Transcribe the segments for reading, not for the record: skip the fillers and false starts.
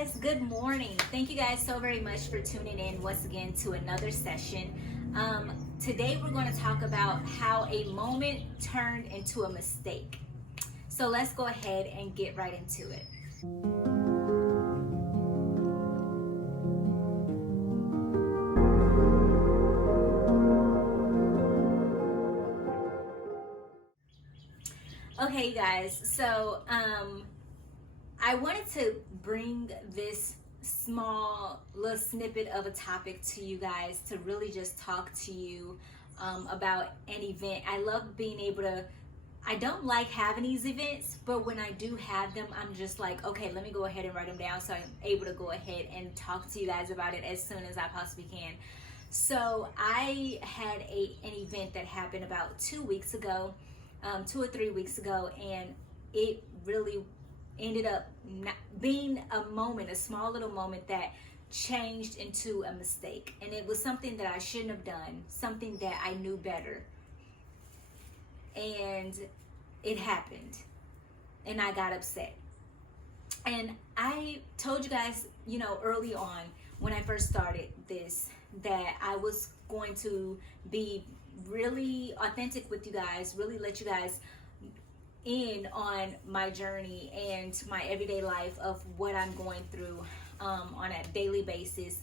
guys, good morning. Thank you guys so very much for tuning in once again to another session. Today we're going to talk about how a moment turned into a mistake. So let's go ahead and get right into it. Okay guys, so I wanted to bring this small little snippet of a topic to you guys to really just talk to you about an event. I love being able to, I don't like having these events, but when I do have them, I'm just like, okay, let me go ahead and write them down so I'm able to go ahead and talk to you guys about it as soon as I possibly can. So I had an event that happened about 2 weeks ago, 2 or 3 weeks ago, and it really ended up being a moment, a small little moment that changed into a mistake. And it was something that I shouldn't have done, something that I knew better. And it happened. And I got upset. And I told you guys, early on when I first started this, that I was going to be really authentic with you guys, really let you guys in on my journey and my everyday life of what I'm going through on a daily basis,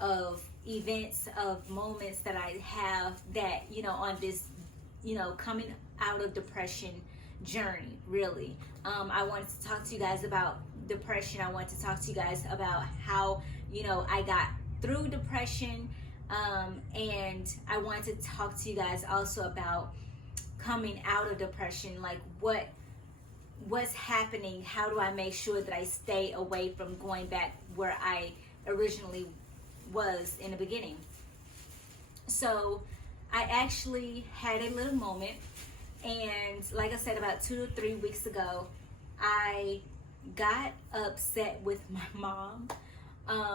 of events, of moments that I have that, on this, coming out of depression journey, really. I wanted to talk to you guys about depression. I wanted to talk to you guys about how, I got through depression, and I wanted to talk to you guys also about coming out of depression, like what's happening, how do I make sure that I stay away from going back where I originally was in the beginning. So I actually had a little moment, and like I said, about 2 to 3 weeks ago, I got upset with my mom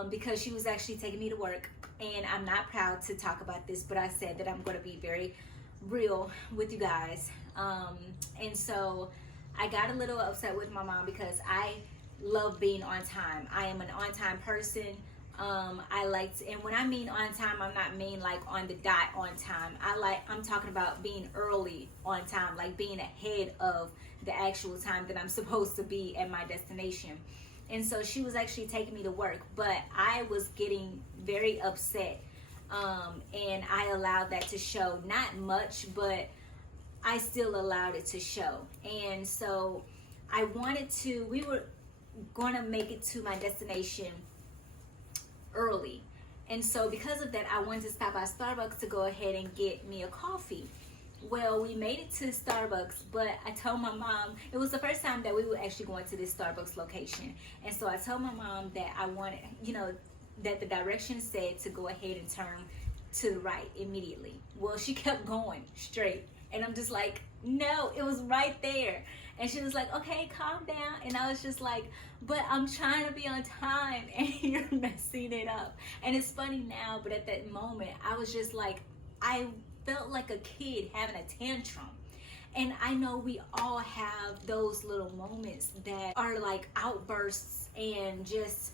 because she was actually taking me to work. And I'm not proud to talk about this, but I said that I'm going to be very real with you guys. And so I got a little upset with my mom because I love being on time. I am an on-time person. I like to, and when I mean on time, I'm not mean like on the dot on time. I'm talking about being early on time, like being ahead of the actual time that I'm supposed to be at my destination. And so she was actually taking me to work, but I was getting very upset. And I allowed that to show, not much, but I still allowed it to show. And so we were going to make it to my destination early. And so because of that, I wanted to stop by Starbucks to go ahead and get me a coffee. Well, we made it to Starbucks, but I told my mom, it was the first time that we were actually going to this Starbucks location. And so I told my mom that I wanted, that the direction said to go ahead and turn to the right immediately. Well, she kept going straight. And I'm just like, no, it was right there. And she was like, okay, calm down. And I was just like, but I'm trying to be on time and you're messing it up. And it's funny now, but at that moment, I was just like, I felt like a kid having a tantrum. And I know we all have those little moments that are like outbursts and just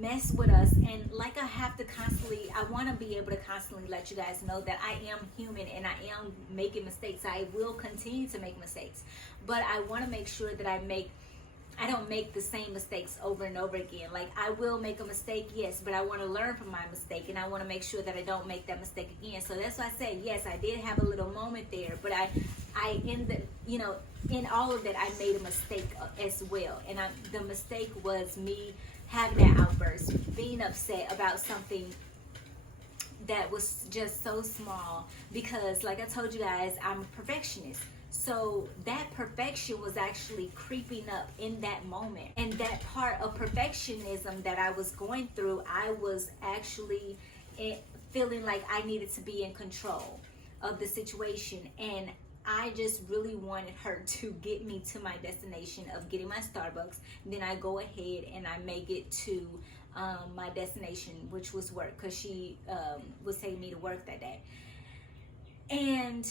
mess with us. And like I want to be able to constantly let you guys know that I am human and I am making mistakes. I will continue to make mistakes, but I want to make sure that I don't make the same mistakes over and over again. Like, I will make a mistake, yes, but I want to learn from my mistake, and I want to make sure that I don't make that mistake again. So that's why I say, yes, I did have a little moment there, but in all of that, I made a mistake as well. And the mistake was me having that outburst, being upset about something that was just so small, because like I told you guys, I'm a perfectionist. So that perfection was actually creeping up in that moment. And that part of perfectionism that I was going through, I was actually feeling like I needed to be in control of the situation. And I just really wanted her to get me to my destination of getting my Starbucks. Then I go ahead and I make it to my destination, which was work, because she was taking me to work that day. And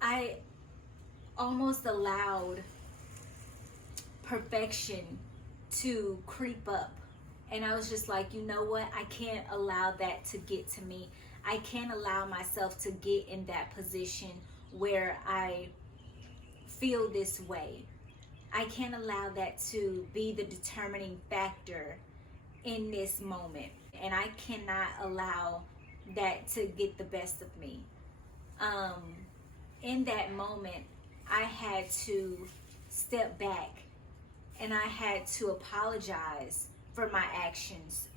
I almost allowed perfection to creep up. And I was just like, you know what? I can't allow that to get to me. I can't allow myself to get in that position where I feel this way. I can't allow that to be the determining factor in this moment. And I cannot allow that to get the best of me. In that moment, I had to step back and I had to apologize for my actions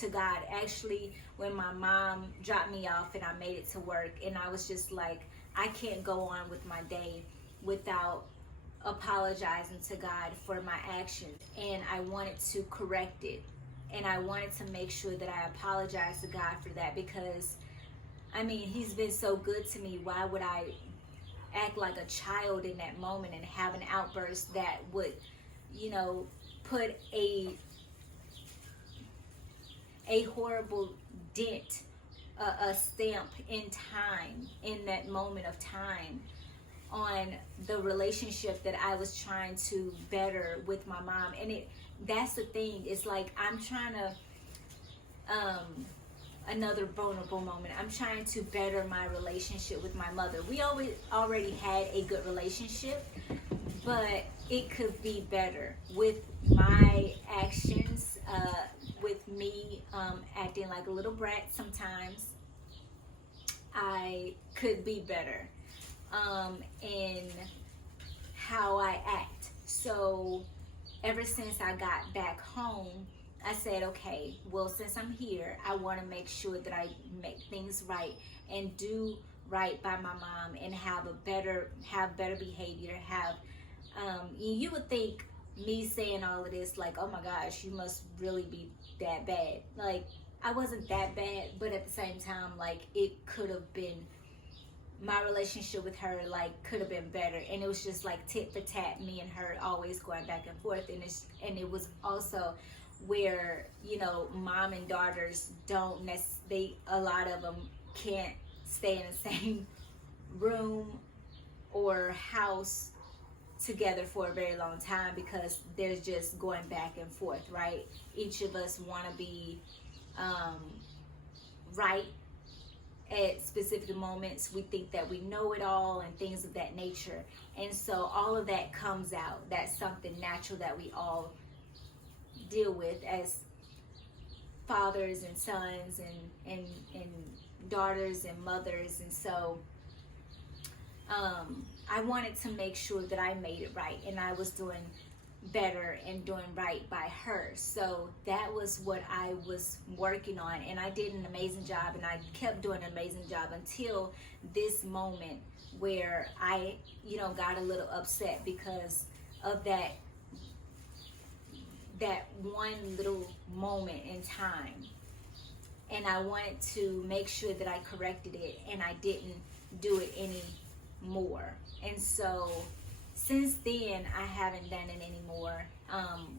to God. Actually, when my mom dropped me off and I made it to work, and I was just like, I can't go on with my day without apologizing to God for my actions. And I wanted to correct it. And I wanted to make sure that I apologized to God for that, because, I mean, He's been so good to me. Why would I act like a child in that moment and have an outburst that would, you know, put a horrible dent, a stamp in time, in that moment of time, on the relationship that I was trying to better with my mom. And that's the thing. It's like I'm trying to, another vulnerable moment, I'm trying to better my relationship with my mother. We already had a good relationship, but it could be better with my actions, with me acting like a little brat sometimes. I could be better in how I act. So ever since I got back home, I said, okay, well, since I'm here, I want to make sure that I make things right and do right by my mom and have better behavior. You would think me saying all of this, like, oh my gosh, you must really be that bad. Like, I wasn't that bad, but at the same time, like, it could have been, my relationship with her, like, could have been better. And it was just like tit for tat, me and her always going back and forth. And it was also where, you know, mom and daughters don't necessarily, a lot of them can't stay in the same room or house together for a very long time, because there's just going back and forth, right? Each of us want to be right at specific moments. We think that we know it all and things of that nature. And so all of that comes out. That's something natural that we all deal with as fathers and sons and daughters and mothers. And so I wanted to make sure that I made it right and I was doing better and doing right by her. So that was what I was working on, and I did an amazing job, and I kept doing an amazing job until this moment where I, you know, got a little upset because of that one little moment in time. And I wanted to make sure that I corrected it, and I didn't do it anymore. And so since then, I haven't done it anymore.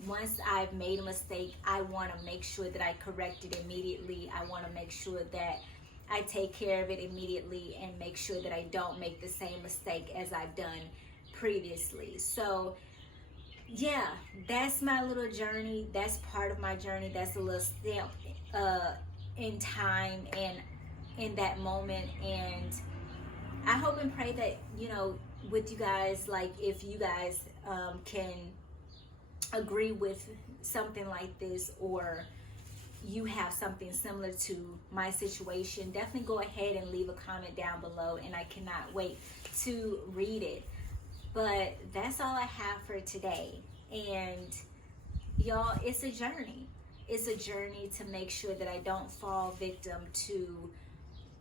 Once I've made a mistake, I want to make sure that I correct it immediately. I want to make sure that I take care of it immediately and make sure that I don't make the same mistake as I've done previously. So yeah, that's my little journey. That's part of my journey. That's a little stamp in time and in that moment. And I hope and pray that, you know, with you guys, like, if you guys can agree with something like this, or you have something similar to my situation, definitely go ahead and leave a comment down below, and I cannot wait to read it. But that's all I have for today. And y'all, it's a journey. It's a journey to make sure that I don't fall victim to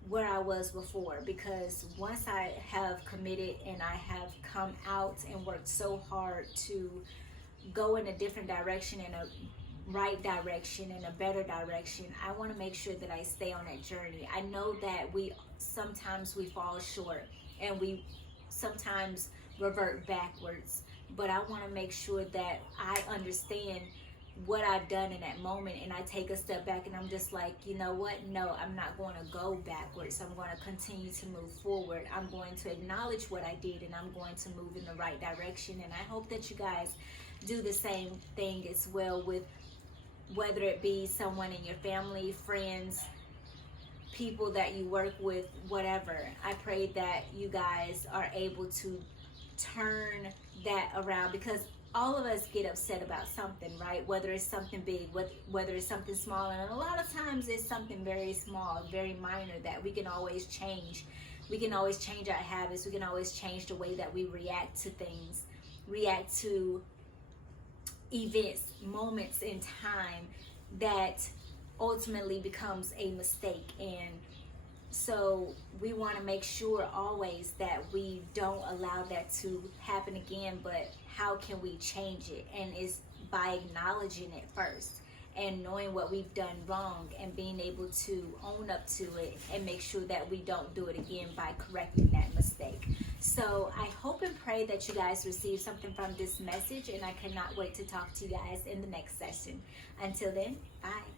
where I was before, because once I have committed and I have come out and worked so hard to go in a different direction, in a right direction, in a better direction, I want to make sure that I stay on that journey. I know that sometimes we fall short and we sometimes revert backwards, but I want to make sure that I understand what I've done in that moment, and I take a step back and I'm just like, you know what, no, I'm not going to go backwards. I'm going to continue to move forward. I'm going to acknowledge what I did, and I'm going to move in the right direction. And I hope that you guys do the same thing as well with whether it be someone in your family, friends, people that you work with, whatever. I pray that you guys are able to turn that around, because all of us get upset about something, right? Whether it's something big, whether it's something small, and a lot of times it's something very small, very minor that we can always change. We can always change our habits. We can always change the way that we react to things, react to events, moments in time that ultimately becomes a mistake. And so we want to make sure always that we don't allow that to happen again, but how can we change it? And it's by acknowledging it first and knowing what we've done wrong and being able to own up to it and make sure that we don't do it again by correcting that mistake. So I hope and pray that you guys receive something from this message, and I cannot wait to talk to you guys in the next session. Until then, bye.